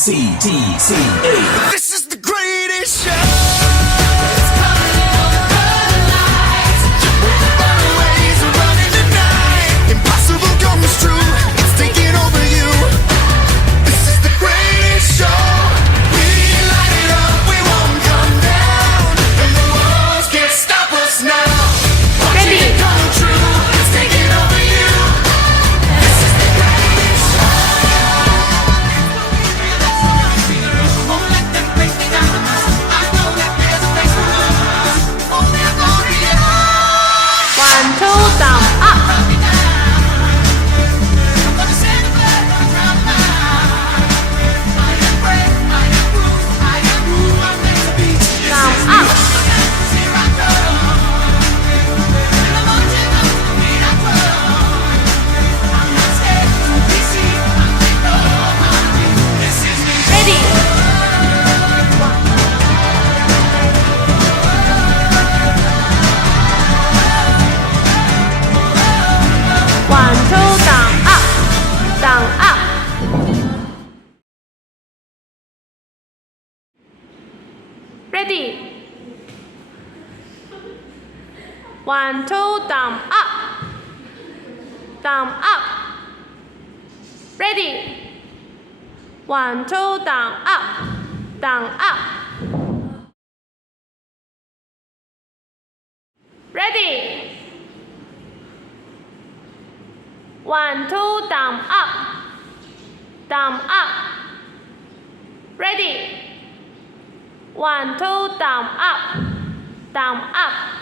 CTCA. This is the greatest show. Runaways are running tonight. Impossible comes true. It's taking over you. This is the greatest show. We light it up. We won't come down. And the walls can't stop us now. Watching it come true. It's taking over you. This is the greatest show. Won't let them break me down. I know that there's a place for us. Oh, they're glorious. 1, 2, thumb up. I'm gonna send a bird around the line. I am brave, I am proof, I am who I'm meant to be. Thumb up. Here I come. And I'm marching up to meet our throne. I'm not scared to be seen. I'm taking over my dream. This is me. Ready. 1, 2, thumb up. Thumb up. Ready. 1, 2, thumb up. Thumb up. Ready. 1, 2, thumb up. Thumb up. Ready. 1, 2, thumb up. Thumb up. Ready. 1, 2, thumb up. Thumb up.